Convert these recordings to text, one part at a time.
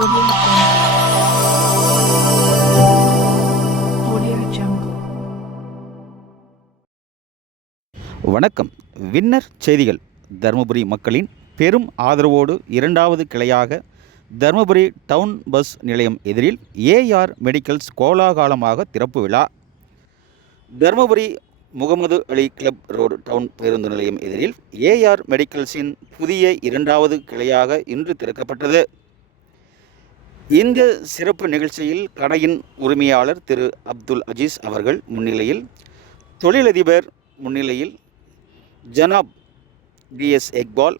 Audio Jungle. வணக்கம். Winner செய்திகள். தருமபுரி மக்களின் பெரும் ஆதரவோடு இரண்டாவது கிளையாக தருமபுரி டவுன் பஸ் நிலையம் எதிரில் ஏஆர் மெடிக்கல்ஸ் கோலாகலமாக திறப்பு விழா. தருமபுரி முகமது அலி கிளப் ரோடு டவுன் பேருந்து நிலையம் எதிரில் ஏஆர் மெடிக்கல்ஸின் புதிய இரண்டாவது கிளையாக இன்று திறக்கப்பட்டது. இந்த சிறப்பு நிகழ்ச்சியில் கடையின் உரிமையாளர் திரு அப்துல் அஜீஸ் அவர்கள் முன்னிலையில், தொழிலதிபர் முன்னிலையில் ஜனாப் டிஎஸ் எக்பால்,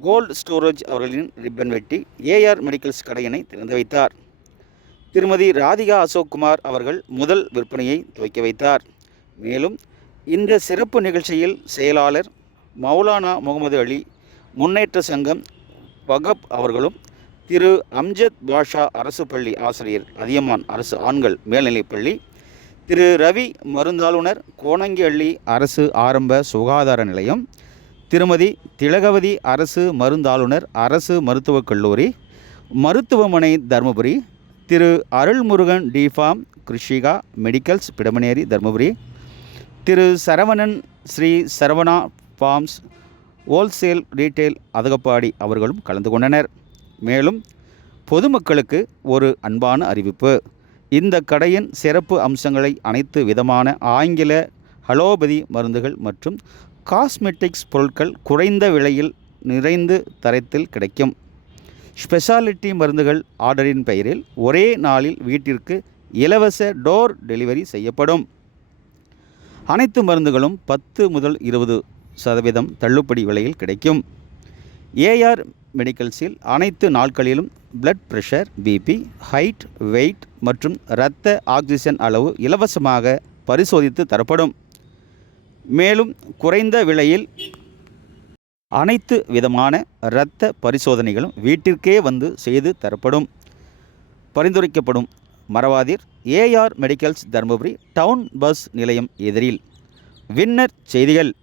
கோல்ட் ஸ்டோரேஜ் அவர்களின் ரிப்பன் வெட்டி ஏஆர் மெடிக்கல்ஸ் கடையினை திறந்து வைத்தார். திருமதி ராதிகா அசோக்குமார் அவர்கள் முதல் விற்பனையை துவக்கி வைத்தார். மேலும் இந்த சிறப்பு நிகழ்ச்சியில் செயலாளர் மௌலானா முகமது அலி முன்னேற்ற சங்கம் வகப் அவர்களும், திரு அம்ஜத் பாஷா அரசு பள்ளி ஆசிரியர் அதியமான் அரசு ஆண்கள் மேல்நிலைப்பள்ளி, திரு ரவி மருந்தாளுநர் கோணங்கிஅள்ளி அரசு ஆரம்ப சுகாதார நிலையம், திருமதி திலகவதி அரசு மருந்தாளுநர் அரசு மருத்துவக் கல்லூரி மருத்துவமனை Dharmapuri, Thiru Arulmurugan D Pharm Krishika medicals Pidamaneri Dharmapuri, Thiru Saravanan Sri Saravana farms wholesale retail Athagappadi அவர்களும் கலந்து கொண்டனர். மேலும் பொதுமக்களுக்கு ஒரு அன்பான அறிவிப்பு. இந்த கடையின் சிறப்பு அம்சங்களை அனைத்து விதமான ஆங்கில அலோபதி மருந்துகள் மற்றும் காஸ்மெட்டிக்ஸ் பொருட்கள் குறைந்த விலையில் நிறைந்த தரத்தில் கிடைக்கும். ஸ்பெஷாலிட்டி மருந்துகள் ஆர்டரின் பெயரில் ஒரே நாளில் வீட்டிற்கு இலவச டோர் டெலிவரி செய்யப்படும். அனைத்து மருந்துகளும் 10 முதல் 20% தள்ளுபடி விலையில் கிடைக்கும். ஏஆர் மெடிக்கல்ஸில் அனைத்து நாட்களிலும் blood pressure, BP, height, weight மற்றும் இரத்த ஆக்சிஜன் அளவு இலவசமாக பரிசோதித்து தரப்படும். மேலும் குறைந்த விலையில் அனைத்து விதமான இரத்த பரிசோதனைகளும் வீட்டிற்கே வந்து செய்து தரப்படும். பரிந்துரைக்கப்படும். மறவாதீர், A R medicals Dharmapuri town bus நிலையம் எதிரில். வின்னர் செய்திகள்.